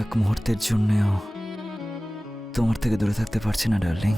এক মুহূর্তের জন্যও তোমার থেকে দূরে থাকতে পারছি না ডার্লিং।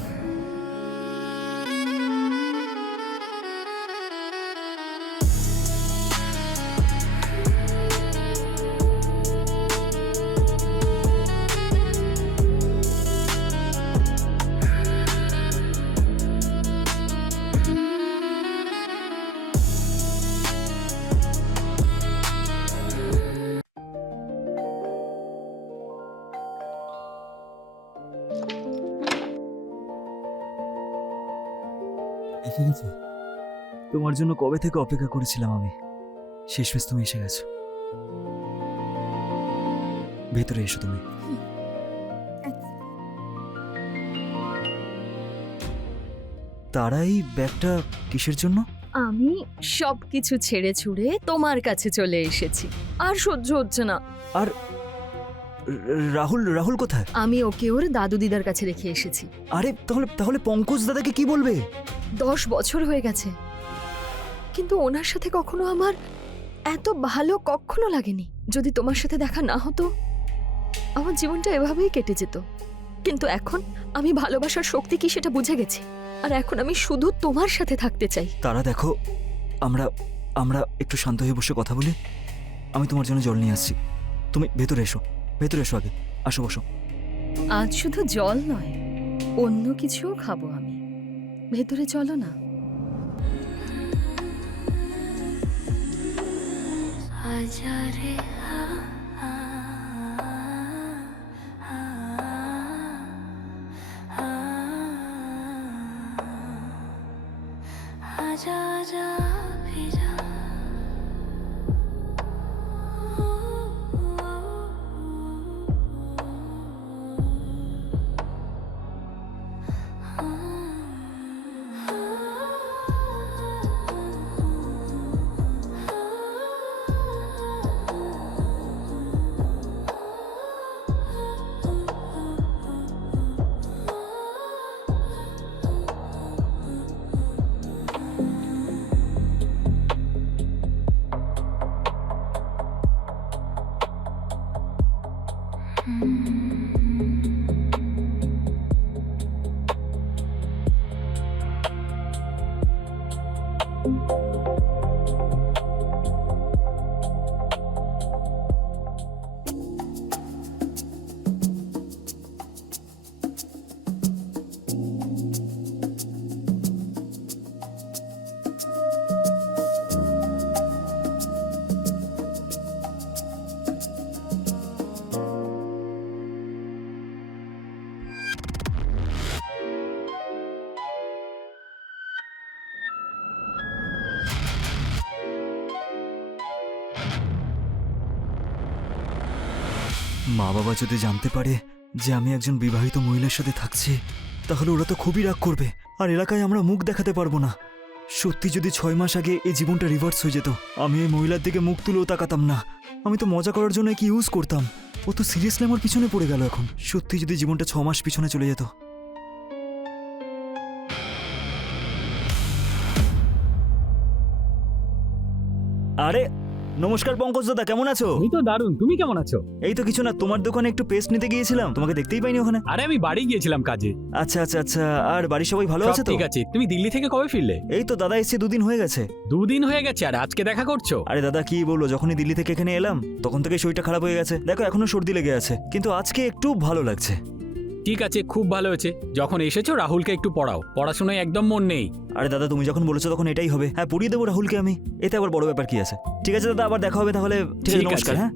তোমার জন্য কবে থেকে অপেক্ষা করেছিলাম আমি, শেষমেশ তুমি এসে গেছো। ভেতরে এসো তুমি। তারাই ব্যাগটা কিসের জন্য? আমি সবকিছু ছেড়ে ছুড়ে তোমার কাছে চলে এসেছি, আর সহ্য হচ্ছে না। আর রাহুল রাহুল কোথায়? আমি ওকে ওর দাদু দিদার কাছে রেখে এসেছি। আরে তাহলে তাহলে পঙ্কজ দাদাকে কি বলবে? 10 বছর হয়ে গেছে, কিন্তু ওনার সাথে কখনো আমার এত ভালো কখনো লাগেনি। যদি তোমার সাথে দেখা না হতো আমার জীবনটা এভাবেই কেটে যেত, কিন্তু এখন আমি ভালোবাসার শক্তি কি সেটা বুঝে গেছি, আর এখন আমি শুধু তোমার সাথে থাকতে চাই। তারা দেখো, আমরা আমরা একটু শান্ত হয়ে বসে কথা বলি। আমি তোমার জন্য জল নিয়ে আসছি, তুমি ভেতরে এসো। ভেতরে এসো, আগে আসো, বসো। আজ শুধু জল নয়, অন্য কিছুও খাবো আমি। ভেতরে চলো না। মা বাবা যদি জানতে পারে যে আমি একজন বিবাহিত মহিলার সাথে থাকছি, তাহলে ওরা তো খুবই রাগ করবে, আর এলাকায় আমরা মুখ দেখাতে পারবো না। সত্যি যদি 6 মাস আগে এই জীবনটা রিভার্স হয়ে যেত, আমি এই মহিলার দিকে মুখ তুলেও তাকাতাম না। আমি তো মজা করার জন্য কি ইউজ করতাম, ও তো সিরিয়াসলি আমার পিছনে পড়ে গেল। এখন সত্যি যদি জীবনটা 6 মাস পিছনে চলে যেত। আরে নমস্কার পঙ্কজ দাদা, কেমন আছো? আমি তো দারুণ, তুমি কেমন আছো? এই তো কিছু না, তোমার দোকানে একটু পেস্ট নিতে গিয়েছিলাম, তোমাকে দেখতেই পাইনি ওখানে। আরে আমি বাড়ি গিয়েছিলাম কাজে। আচ্ছা আচ্ছা আচ্ছা, আর বাড়ির সবাই ভালো সব আছে তো? ঠিক আছে। তুমি দিল্লি থেকে কবে ফিরলে? এই তো দাদা এসে 2 দিন হয়ে গেছে। 2 দিন হয়ে গেছে আর আজকে দেখা করছো? আরে দাদা কি বলবো, যখনই দিল্লি থেকে এখানে এলাম তখন থেকে শরীরটা খারাপ হয়ে গেছে। দেখো এখনো সর্দি লেগে আছে, কিন্তু আজকে একটু ভালো লাগছে। ঠিক আছে, খুব ভালো হয়েছে। যখন এসেছো রাহুলকে একটু পড়াও, পড়াশোনায় একদম মন নেই। আরে দাদা তুমি যখন বলেছো তখন এটাই হবে। হ্যাঁ পড়িয়ে দেবো রাহুলকে আমি, এতে আবার বড় ব্যাপার কি আছে। ঠিক আছে দাদা, আবার দেখা হবে তাহলে। ঠিক আছে, ঠিক নমস্কার। আছে। হ্যাঁ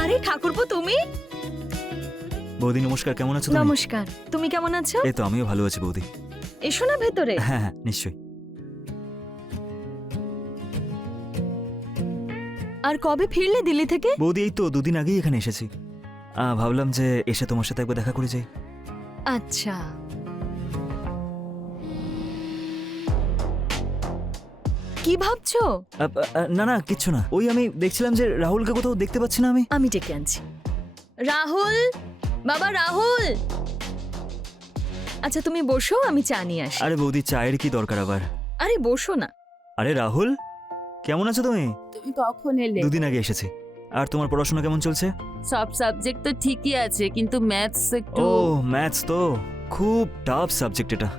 আরে ঠাকুরপো, তুমি? বৌদি নমস্কার, কেমন আছো তুমি? নমস্কার, তুমি কেমন আছো? এই তো আমিও ভালো আছি বৌদি। এসো না ভেতরে। হ্যাঁ হ্যাঁ নিশ্চয়ই। আর কবে ফিরলে দিল্লি থেকে? বৌদি এই তো 2 দিন আগেই এখানে এসেছি। ভাবলাম যে এসে তোমার সাথে একবার দেখা করে যাই। আচ্ছা, কি ভাবছো? না না কিচ্ছু না, ওই আমি দেখছিলাম যে রাহুলকে কোথাও দেখতে পাচ্ছি না আমি। আমি ডেকে আনছি। রাহুল, বাবা রাহুল। আচ্ছা তুমি বসো, আমি চা নিয়ে আসি। আরে বৌদি, চায়ের কি দরকার আবার? আরে বসো না। আরে রাহুল, কেমন আছো তুমি? তুমি কখন এলে? দুদিন আগে এসেছি। আর তোমার পড়াশোনা কেমন চলছে? সব সাবজেক্ট তো ঠিকই আছে, কিন্তু ম্যাথস একটু। ও ম্যাথস তো খুব টাফ সাবজেক্ট এটা।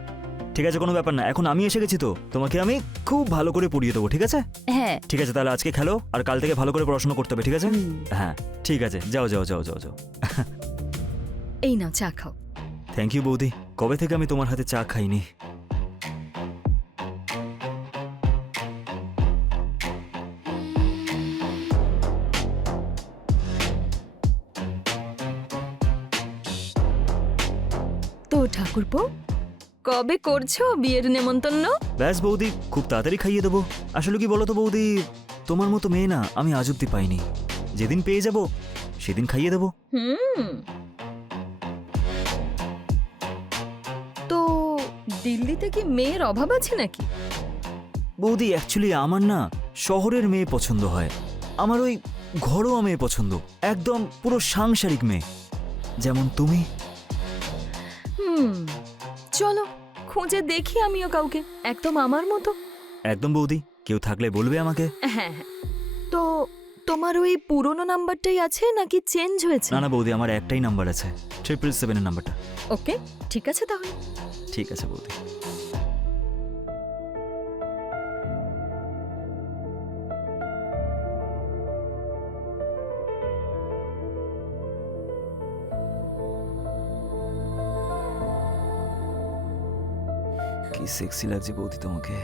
ঠিক আছে, কোনো ব্যাপার না, এখন আমি এসে গেছি তো তোমাকে আমি খুব ভালো করে পড়িয়ে দেবো, ঠিক আছে? হ্যাঁ। ঠিক আছে, তাহলে আজকে খেলো আর কাল থেকে ভালো করে পড়াশোনা করতে হবে, ঠিক আছে? হুম। হ্যাঁ ঠিক আছে, যাও যাও যাও যাও যাও। এই নাও চা খাও। থ্যাংক ইউ বৌদি, কবে থেকে আমি তোমার হাতে চা খাইনি। তো ঠাকুরপো, কবে করছো বিয়ের নেমন্তন্ন? ব্যাস বৌদি, খুব তাড়াতাড়ি খাইয়ে দেবো। আসলে কি বলো তো বৌদি, তোমার মতো মেয়ে না আমি আজ অব্দি পাইনি। যেদিন পেয়ে যাব সেদিন খাইয়ে দেবো। হুম। তো দিল্লিতে কি মেয়ের অভাব আছে নাকি? বৌদি অ্যাকচুয়ালি আমার না শহরের মেয়ে পছন্দ হয়। আমার ওই ঘরোয়া মেয়ে পছন্দ, একদম পুরো সাংসারিক মেয়ে, যেমন তুমি। হুম, চলো খুঁজে দেখি আমিও কাউকে একদম আমার মতো। একদম বৌদি, কেউ থাকলে বলবে আমাকে। হ্যাঁ হ্যাঁ। তো তোমার ওই পুরনো নাম্বারটাই আছে নাকি চেঞ্জ হয়েছে? না না বৌদি, আমার একটাই নাম্বার আছে, 777 এর নাম্বারটা। ওকে ঠিক আছে তাহলে। ঠিক আছে বৌদি। কি সেক্সি লাগছে বৌদি তোমাকে।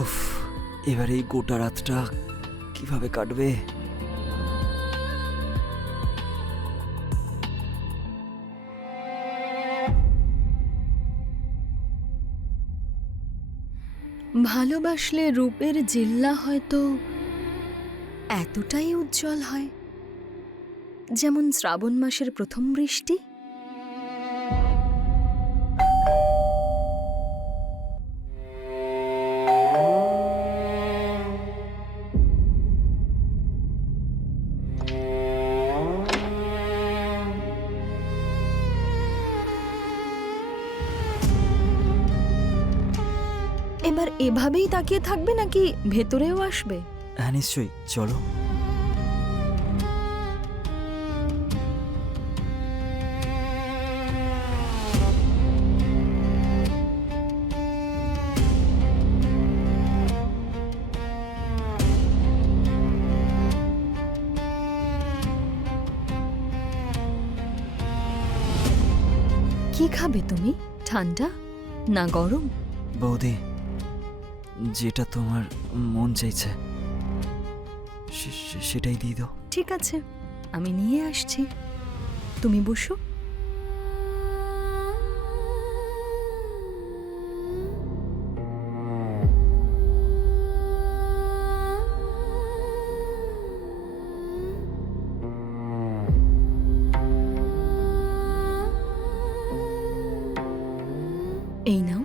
উফ, এবার এই গোটা রাতটা কিভাবে কাটবে? ভালোবাসলে রূপের জিল্লা হয়তো এতটাই উজ্জ্বল হয়, যেমন শ্রাবণ মাসের প্রথম বৃষ্টি। এবার এভাবেই তাকিয়ে থাকবে নাকি ভেতরেও আসবে? হ্যাঁ নিশ্চয়ই, চলো। কি খাবে তুমি? ঠান্ডা না গরম? বৌদি, যেটা তোমার মন চাইছে সেটাই দিয়ে দাও। ঠিক আছে, আমি নিয়ে আসছি, তুমি বসো। এই নাও।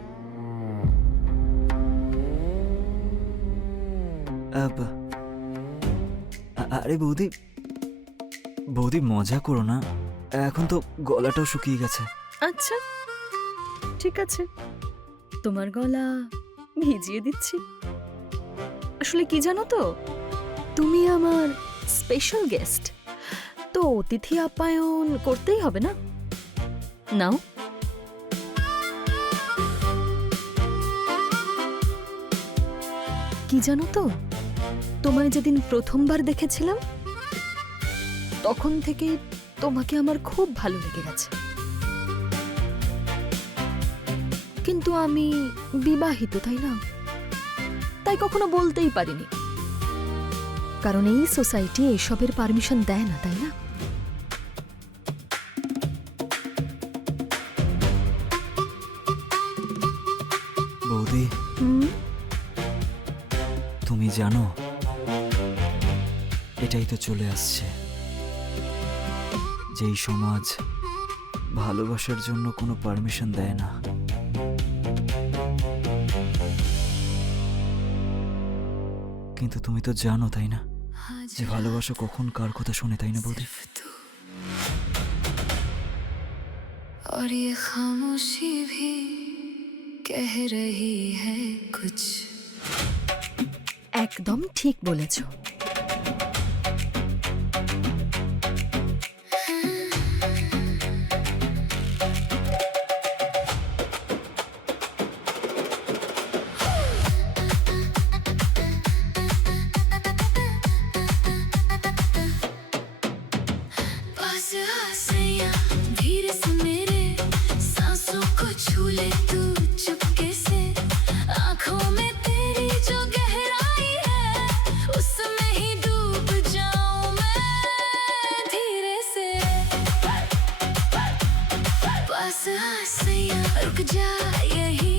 আরে বৌদি, বৌদি মজা করো না, এখন তো গলাটাও শুকিয়ে গেছে। আচ্ছা ঠিক আছে, তোমার গলা ভিজিয়ে দিচ্ছি। আসলে কি জানো তো, তুমি আমার স্পেশাল গেস্ট, তো অতিথি আপ্যায়ন করতেই হবে না। নাও। কি জানো তো, তোমায় যেদিন প্রথমবার দেখেছিলাম তখন থেকেই তোমাকে আমার খুব ভালো লেগে গেছে। কিন্তু আমি বিবাহিত, তাই না? তাই কখনো বলতেই পারিনি, কারণ এই সোসাইটি এসবের পারমিশন দেয় না, তাই না? বৌদি, হুম, তুমি জানো এটাই তো চলে আসছে, যেই সমাজ ভালোবাসার জন্য কোনো পারমিশন দেয় না। কিন্তু তুমি তো জানো, তাই না, যে ভালোবাসা কখন কার কথা শোনে, তাই না বৌদি? और ये खामोशी भी कह रही है कुछ। একদম ঠিক বলেছ। पास आ सैया, धीरे से मेरे सांसों को छू ले तू चुपके से। आंखों में तेरी जो गहराई है उसमें ही डूब जाऊं मैं धीरे से। पास आ सैया, रुक जा यही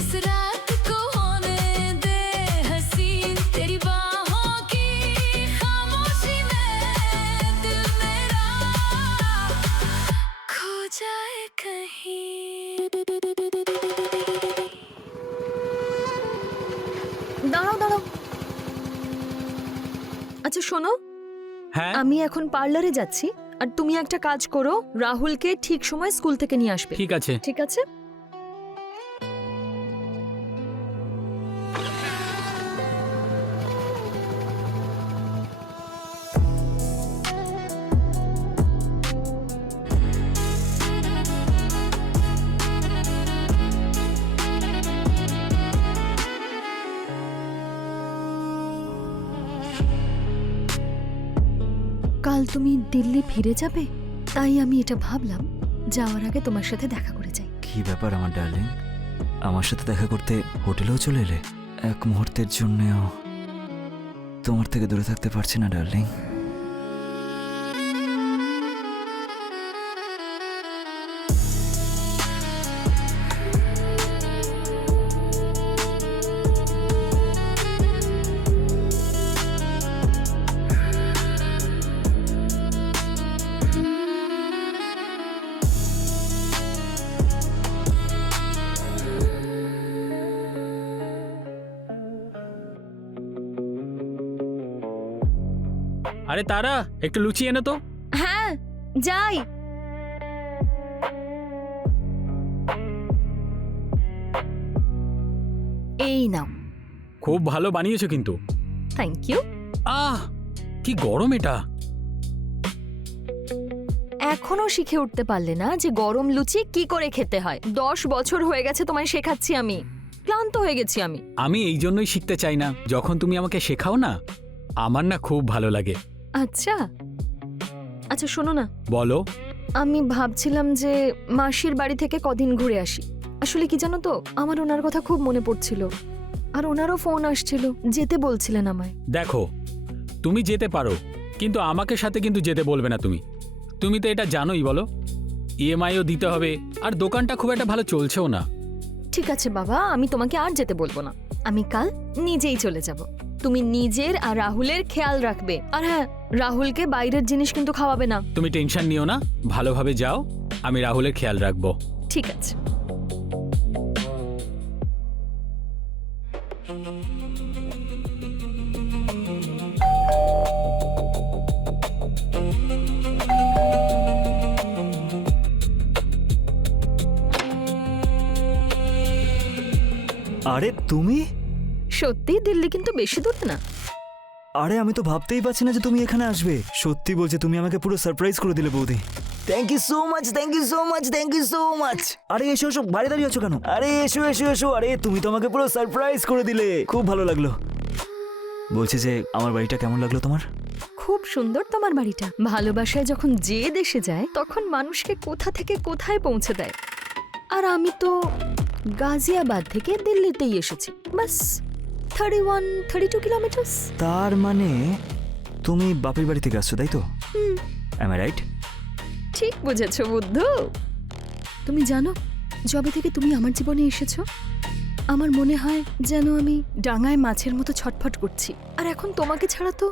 इस रात को होने दे हसीन। तेरी बाहों की खामोशी में दिल मेरा खो जाए कहीं। দাঁড়াও দাঁড়াও, আচ্ছা শোনো, হ্যাঁ, আমি এখন পার্লারে যাচ্ছি, আর তুমি একটা কাজ করো, রাহুলকে ঠিক সময় স্কুল থেকে নিয়ে আসবে। ঠিক আছে। ঠিক আছে? কাল তুমি দিল্লি ফিরে যাবে, তাই আমি এটা ভাবলাম যাওয়ার আগে তোমার সাথে দেখা করে যাই। কি ব্যাপার আমার ডার্লিং, আমার সাথে দেখা করতে হোটেলেও চলে এলে? এক মুহূর্তের জন্যও তোমার থেকে দূরে থাকতে পারছি না ডার্লিং। আরে তারা, একটু লুচি এনে তো। হ্যাঁ, যাই। এই নাও। খুব ভালো বানিয়েছো কিন্তু। Thank you. আহ, কি গরম এটা। এখনো শিখে উঠতে পারলে না যে গরম লুচি কি করে খেতে হয়? 10 বছর হয়ে গেছে তোমায় শেখাচ্ছি আমি, ক্লান্ত হয়ে গেছি আমি। আমি এই জন্যই শিখতে চাই না, যখন তুমি আমাকে শেখাও না আমার না খুব ভালো লাগে। আচ্ছা আচ্ছা শোনো না, বলো। আমি ভাবছিলাম যে মাসির বাড়ি থেকে কদিন ঘুরে আসি। আসলে কি জানো তো, আমার ওনার কথা খুব মনে পড়ছিল, আর ওনারও ফোন আসছিল, যেতে বলছিলেন আমায়। দেখো, তুমি যেতে পারো, কিন্তু আমাকে সাথে কিন্তু যেতে বলবে না তুমি। তুমি তো এটা জানোই, বলো। ইএমআইও দিতে হবে, আর দোকানটা খুব একটা ভালো চলছেও না। ঠিক আছে বাবা, আমি তোমাকে আর যেতে বলবো না, আমি কাল নিজেই চলে যাব। তুমি নিজের আর রাহুলের খেয়াল রাখবে, আর হ্যাঁ, রাহুলকে বাইরের জিনিস কিন্তু খাওয়াবে না। তুমি টেনশন নিও না, ভালোভাবে যাও, আমি রাহুলের খেয়াল রাখবো। ঠিক আছে। আরে তুমি? সত্যি দিল্লি কিন্তু বেশি দূর না। আরে আমি তো ভাবতেই পারছি না যে তুমি এখানে আসবে। সত্যি বলছি, তুমি আমাকে পুরো সারপ্রাইজ করে দিলে বৌদি। Thank you so much, thank you so much, thank you so much. আরে এসো এসো, বাইরে দাঁড়িয়ে আছো কেন? আরে এসো এসো এসো, আরে তুমি তো আমাকে পুরো সারপ্রাইজ করে দিলে, খুব ভালো লাগলো। বলছি যে আমার বাড়িটা কেমন লাগলো তোমার? খুব সুন্দর তোমার বাড়িটা। ভালোবাসায় যখন যে দেশে যায় তখন মানুষকে কোথা থেকে কোথায় পৌঁছে দেয়। আর আমি তো গাজিয়াবাদ থেকে দিল্লিতেই এসেছি, বাস 31-32 কিলোমিটার। তার মানে তুমি বাপের বাড়ি থেকে আসছো, তাই তো? Am I right? ঠিক বুঝেছো বুদ্ধু। তুমি জানো, যবে থেকে তুমি আমার জীবনে এসেছো আমার মনে হয় যেন আমি ডাঙায় মাছের মতো ছটফট করছি। আর এখন তোমাকে ছাড়া তো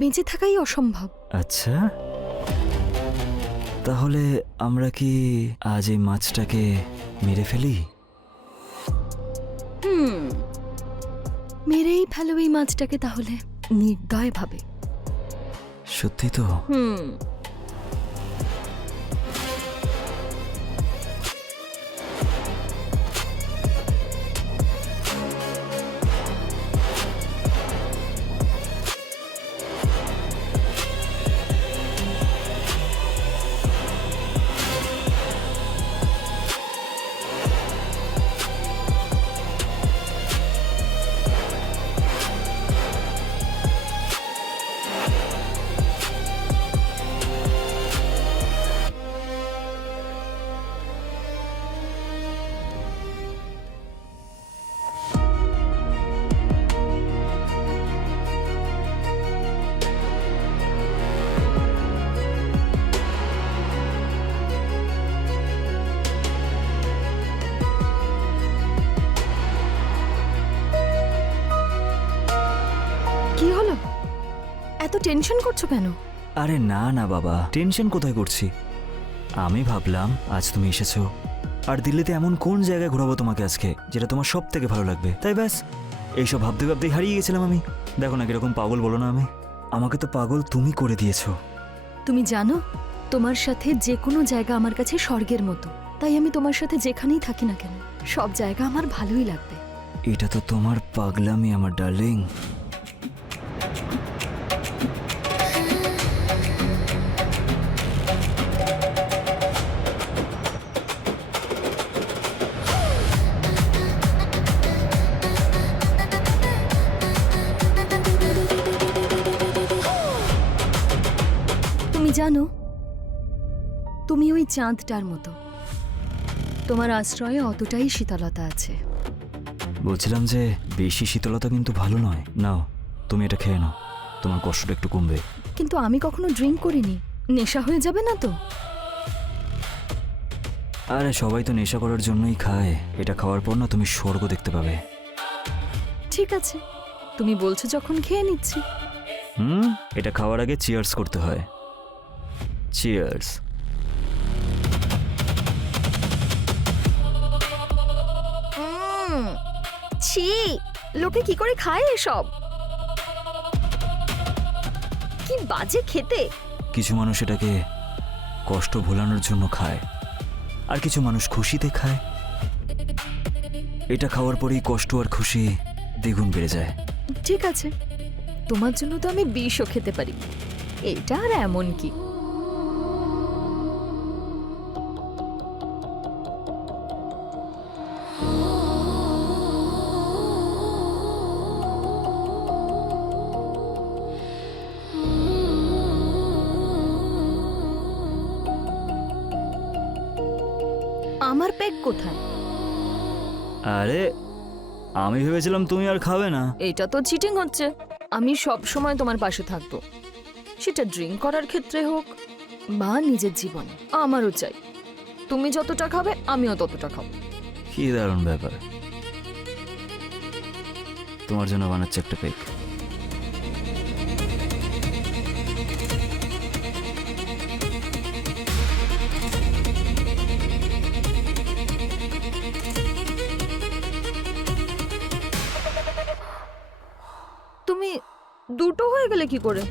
বেঁচে থাকাই অসম্ভব। আচ্ছা, তাহলে আমরা কি আজ এই মাছটাকে মেরে ফেলি? মেরেই ফেলো এই মাছটাকে তাহলে, নির্দয়ভাবে। সত্যি তো? কি হলো, এত টেনশন করছো কেন? আরে না না বাবা, টেনশন কোথায় করছি। আমি ভাবলাম আজ তুমি এসেছো, আর দিল্লিতে এমন কোন জায়গায় ঘোরাবো তোমাকে আজকে যেটা তোমার সব থেকে ভালো লাগবে। তাই ব্যাস এইসব ভাবতে ভাবতেই হারিয়ে গেছিলাম আমি। দেখো না কিরকম পাগল বলো না আমি। আমাকে তো পাগল তুমি করে দিয়েছো। তুমি জানো, তোমার সাথে যে কোনো জায়গা আমার কাছে স্বর্গের মতো। তাই আমি তোমার সাথে যেখানেই থাকি না কেন সব জায়গা আমার ভালোই লাগবে। এটা তো তোমার পাগলামি আমার ডার্লিং। তুমি জানো, তুমি ওই চাঁদটার মতো। তোমার আশ্রয়ে অতটাই শীতলতা আছে। বলছিলাম যে বেশি শীতলতা কিন্তু ভালো নয়। নাও তুমি এটা খেয়ে নাও, তোমার কষ্টটা একটু কমবে। কিন্তু আমি কখনো ড্রিঙ্ক করিনি, নেশা হয়ে যাবে না তো? আরে সবাই তো নেশা করার জন্যই খায়। এটা খাওয়ার পর না তুমি স্বর্গ দেখতে পাবে। ঠিক আছে, তুমি বলছো যখন খেয়ে নিচ্ছি। এটা খাওয়ার আগে চিয়ার্স করতে হয়। চিয়ার্স। ছি, লোকে কি করে খায় এসব? কি বাজে খেতে। কিছু মানুষ এটাকে কষ্ট ভোলানোর জন্য খায়, আর কিছু মানুষ খুশিতে খায়। এটা খাওয়ার পরেই কষ্ট আর খুশি দ্বিগুণ বেড়ে যায়। ঠিক আছে, তোমার জন্য তো আমি বিষও খেতে পারি। এটা আর এমন কি? আমার পেগ কোথায়? আরে আমি ভেবেছিলাম তুমি আর খাবে না। এটা তো চিটিং হচ্ছে। আমি সব সময় তোমার পাশে থাকবো, সেটা ড্রিঙ্ক করার ক্ষেত্রে হোক বা নিজের জীবনে। আমারও চাই তুমি যতটা খাবে আমিও ততটা খাবো। কি দারুণ ব্যাপার। তোমার জন্য বানাচ্ছে একটা পেক। তুমি দুটো হয়ে গেলে কি করে?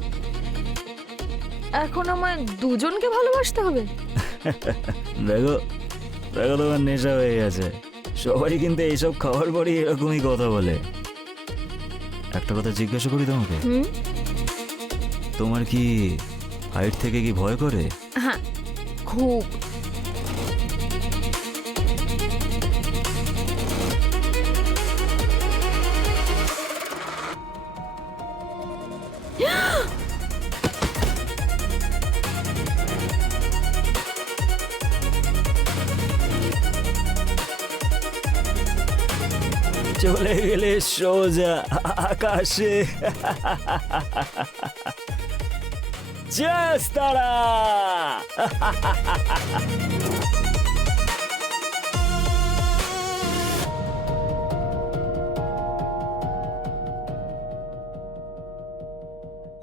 এখন আমায় দুজনকে ভালোবাসতে হবে? দেখো দেখো, তোমার নেশা হয়ে গেছে। সবাই কিন্তু এইসব খাওয়ার পরই এরকমই কথা বলে। একটা কথা জিজ্ঞাসা করি তোমাকে, তোমার কি হাইট থেকে কি ভয় করে? হ্যাঁ, খুব। চলে গেলে সোজা আকাশে। জাস্ট তারা।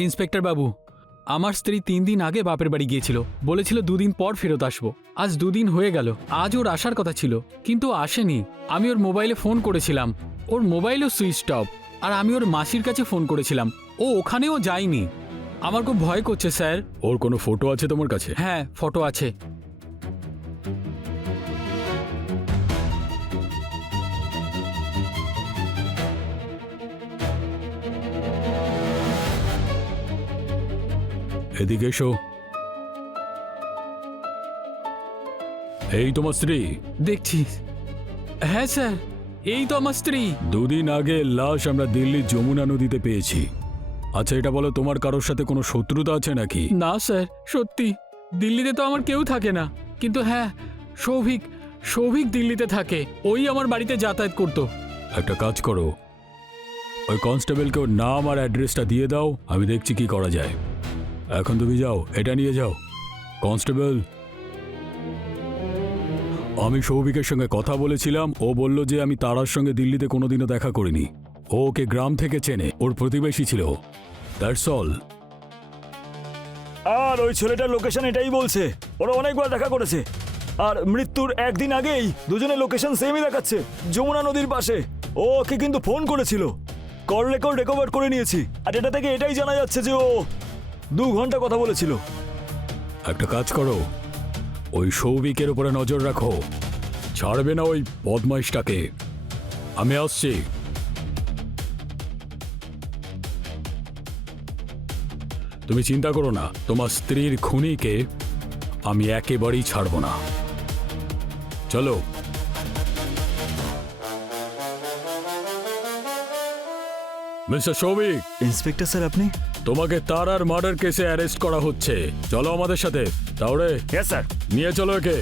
ইন্সপেক্টর বাবু, আমার স্ত্রী 3 দিন আগে বাপের বাড়ি গিয়েছিল, বলেছিল 2 দিন পর ফেরত আসবো। আজ 2 দিন হয়ে গেল, আজ ওর আসার কথা ছিল কিন্তু আসেনি। আমি ওর মোবাইলে ফোন করেছিলাম, ওর মোবাইলও সুইচ অফ। আর আমি ওর মাসির কাছে ফোন করেছিলাম, ও ওখানেও যায়নি। আমার খুব ভয় করছে স্যার। ওর কোনো ফটো আছে তোমার কাছে? হ্যাঁ, ফটো আছে। এদিকে এসো। এই তোমার স্ত্রী? দেখছি। হ্যাঁ স্যার, এই তো আমার স্ত্রী। 2 দিন আগে লাশ আমরা দিল্লির যমুনা নদীতে পেয়েছি। আচ্ছা এটা বলো, তোমার কারোর সাথে কোনো শত্রুতা আছে নাকি? না স্যার, সত্যি দিল্লিতে তো আমার কেউ থাকে না, কিন্তু হ্যাঁ সৌভিক দিল্লিতে থাকে, ওই আমার বাড়িতে যাতায়াত করতো। একটা কাজ করো, ওই কনস্টেবলকে ওর নাম আর অ্যাড্রেসটা দিয়ে দাও, আমি দেখছি কি করা যায়। এখন তুমি যাও, এটা নিয়ে যাও। কনস্টেবল, আমি সৌভিকের সঙ্গে কথা বলেছিলাম, ও বলল যে আমি তারার সঙ্গে দিল্লিতে কোনোদিনও দেখা করিনি। ও ওকে গ্রাম থেকে চেনে, ওর প্রতিবেশী ছিল। That's all. আর ওই ছেলেটার লোকেশন এটাই বলছে, ওরা অনেকবার দেখা করেছে। আর মৃত্যুর একদিন আগেই দুজনের লোকেশন সেমই দেখাচ্ছে, যমুনা নদীর পাশে। ও ওকে কিন্তু ফোন করেছিল, কল রেকর্ড রেকভার করে নিয়েছি। আর এটা থেকে এটাই জানা যাচ্ছে যে ও 2 ঘন্টা কথা বলেছিল। একটা কাজ করো, ওই সৌভিকের উপরে নজর রাখো, ছাড়বে না ওই বদমাইশটাকে। আমি আসছি। তুমি চিন্তা করো না, তোমার স্ত্রীর খুনিকে আমি একেবারেই ছাড়ব না। চলো। মিস্টার সৌভিক। ইন্সপেক্টর স্যার আপনি? তোমাকে তারার মার্ডার কেসে অ্যারেস্ট করা হচ্ছে, চলো আমাদের সাথে। তাহলে হ্যাঁ স্যার। নিয়ে চলো একে।